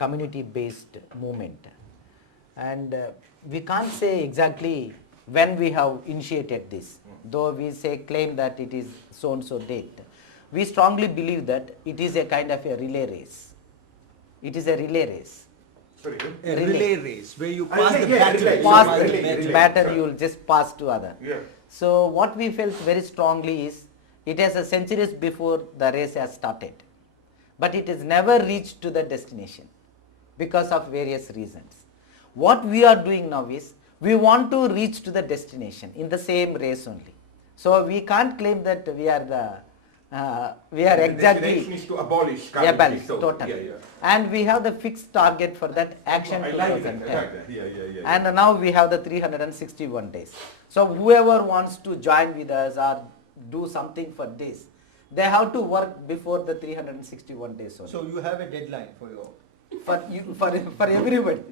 community-based movement. And we can't say exactly when we have initiated this, though we claim that it is so-and-so date. We strongly believe that it is a kind of a relay race. It is a relay race. Sorry, a relay race where you pass the baton, you will just pass to other. Yeah. So what we felt very strongly is, it has a centuries before the race has started, but it has never reached to the destination because of various reasons. What we are doing now is, we want to reach to the destination in the same race only. So we can't claim that we are exactly. The destination is to abolish scavenging. Abolish, totally. Yeah. And we have the fixed target for that action. I like that. I like that. Yeah. And now we have the 361 days. So whoever wants to join with us or do something for this, they have to work before the 361 days only. So you have a deadline for your... For everybody.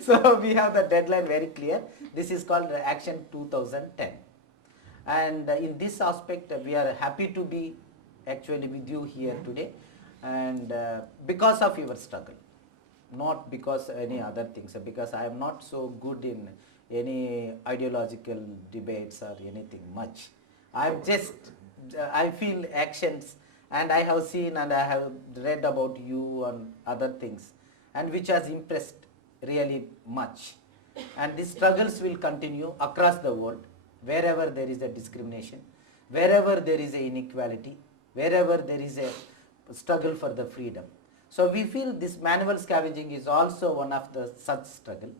So we have the deadline very clear. This is called Action 2010. And in this aspect, we are happy to be actually with you here today, and because of your struggle, not because any other things, because I am not so good in any ideological debates or anything much. I feel actions, and I have seen and I have read about you and other things, and which has impressed really much. And these struggles will continue across the world, wherever there is a discrimination, wherever there is a inequality, wherever there is a struggle for the freedom. So we feel this manual scavenging is also one of the such struggle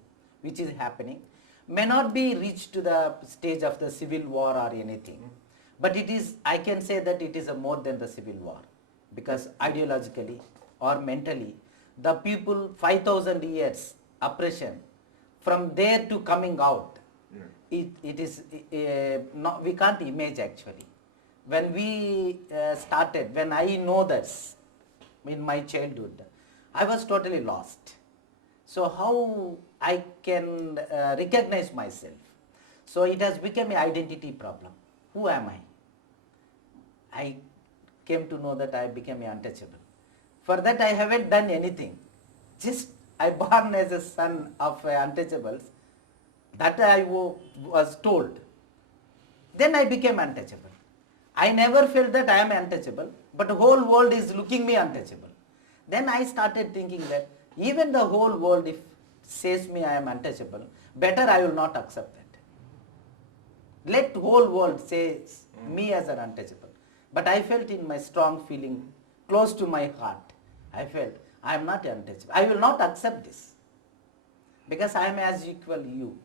which is happening. May not be reached to the stage of the civil war or anything, but it is, I can say that it is a more than the civil war, because ideologically or mentally, the people 5,000 years oppression, from there to coming out, it is, not, we can't imagine actually. When we started, when I know this in my childhood, I was totally lost. So how I can recognize myself? So it has become an identity problem. Who am I? I came to know that I became untouchable. For that I haven't done anything. Just I born as a son of untouchables. That I was told. Then I became untouchable. I never felt that I am untouchable, but the whole world is looking me untouchable. Then I started thinking that even the whole world, if says me I am untouchable, better I will not accept that. Let whole world say me as an untouchable. But I felt in my strong feeling, close to my heart, I felt I am not untouchable. I will not accept this, because I am as equal you.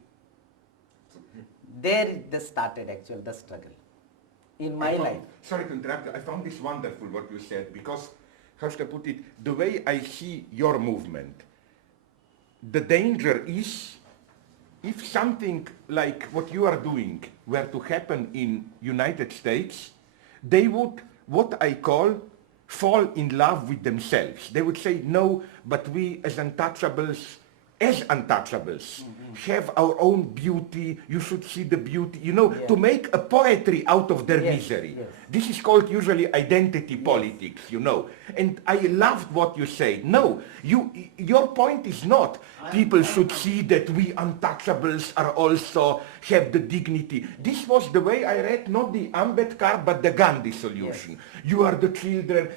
There it started actually the struggle in my life. Sorry to interrupt, I found this wonderful what you said, because, how should I put it, the way I see your movement, the danger is, if something like what you are doing were to happen in United States, they would, what I call, fall in love with themselves. They would say, no, but we as untouchables, have our own beauty, you should see the beauty, you know, to make a poetry out of their misery. Yes. This is called usually identity politics, you know. And I loved what you say. No, your point is not people should see that we untouchables are also have the dignity. This was the way I read not the Ambedkar but the Gandhi solution. You are the children.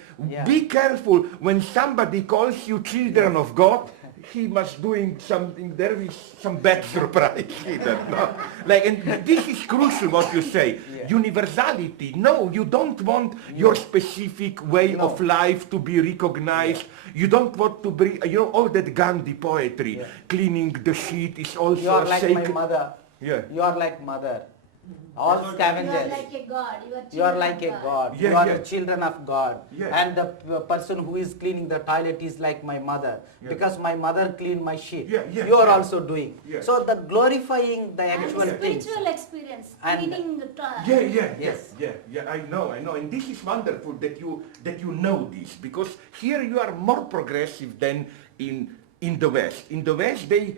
Be careful when somebody calls you children of God. He must doing something, there is some bad surprise either, no? Like, and this is crucial what you say. Universality, no, you don't want your specific way of life to be recognized. You don't want to bring, you know, all that Gandhi poetry, cleaning the sheet is also You are like sacred. my mother. You are like mother. All scavengers. You are like a god. You are like a god. You are the children of God. And the person who is cleaning the toilet is like my mother. Because my mother cleaned my sheet. You are also doing. So the glorifying the actual things. Spiritual experience. Cleaning the toilet. I know. And this is wonderful that you know this. Because here you are more progressive than in the West. In the West they,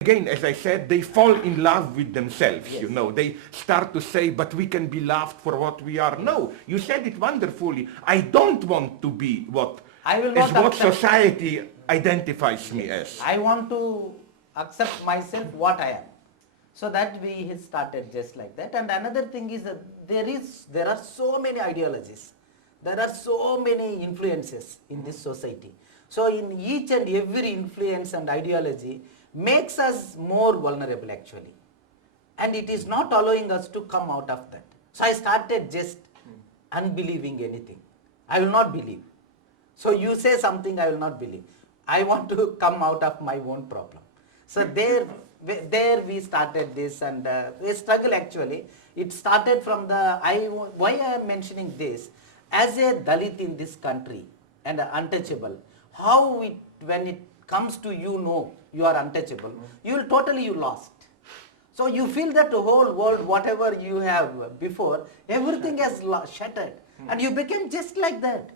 again, as I said, they fall in love with themselves, you know. They start to say, but we can be loved for what we are. No, you said it wonderfully. I don't want to be what I will as not what accept. society identifies me as. I want to accept myself what I am. So that we started just like that. And another thing is that there are so many ideologies. There are so many influences in this society. So in each and every influence and ideology makes us more vulnerable actually. And it is not allowing us to come out of that. So I started just unbelieving anything. I will not believe. So you say something, I will not believe. I want to come out of my own problem. So there we started this, and a struggle actually. It started from why I am mentioning this, as a Dalit in this country and untouchable, when it comes to you are untouchable, you lost. So you feel that the whole world, whatever you have before, everything has shattered. And you became just like that.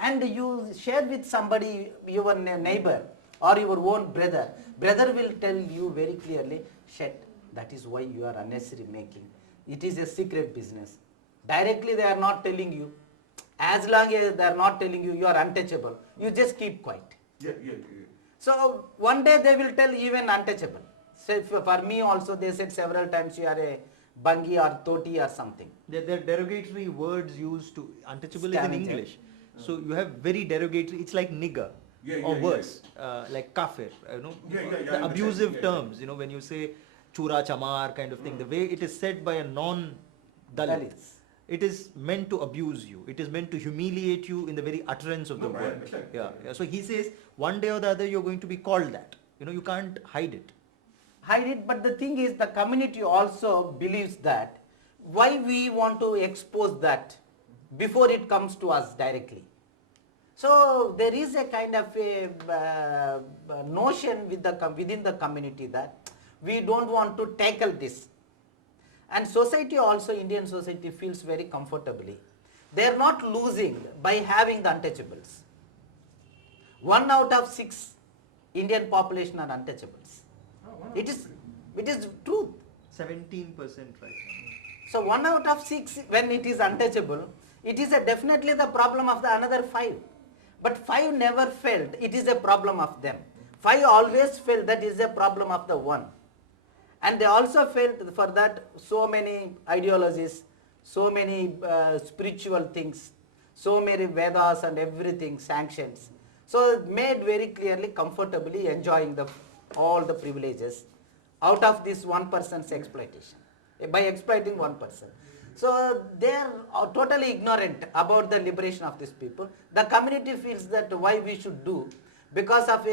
And you share with somebody, your neighbor or your own brother. Brother will tell you very clearly, shit, that is why you are unnecessary making. It is a secret business. Directly they are not telling you. As long as they are not telling you, you are untouchable. You just keep quiet. So one day they will tell even untouchable. So for me also they said several times you are a bangi or toti or something. There are derogatory words used to untouchable is in Scavenger. English. So you have very derogatory. It's like nigger or worse, like kafir. The abusive terms. When you say chura chamar kind of thing, the way it is said by a non-Dalit, Dalits. it is meant to abuse you. It is meant to humiliate you in the very utterance of the word. Yeah. So he says one day or the other you're going to be called that. You can't hide it. But the thing is the community also believes that. Why we want to expose that before it comes to us directly? So there is a kind of a notion within the community that we don't want to tackle this. And society also, Indian society feels very comfortably. They are not losing by having the untouchables. 1 out of 6 Indian population are untouchables. It is truth. 17% right So 1 out of 6, when it is untouchable, it is definitely the problem of the another 5. But 5 never felt it is a problem of them. 5 always felt that is a problem of the 1. And they also felt for that so many ideologies, so many spiritual things, so many Vedas and everything, sanctions. So made very clearly, comfortably enjoying all the privileges out of this one person's exploitation, by exploiting one person. So they are totally ignorant about the liberation of these people. The community feels that why we should do, because of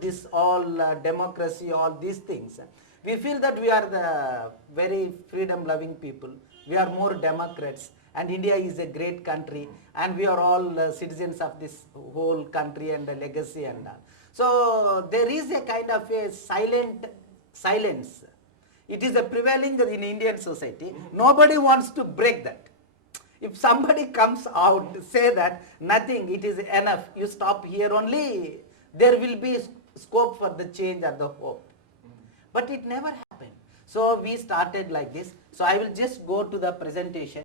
this all democracy, all these things. We feel that we are the very freedom-loving people. We are more Democrats, and India is a great country, and we are all citizens of this whole country and the legacy and all. So there is a kind of a silence. It is a prevailing in Indian society. Nobody wants to break that. If somebody comes out, say that nothing, it is enough, you stop here only, there will be scope for the change or the hope. But it never happened. So we started like this. So I will just go to the presentation.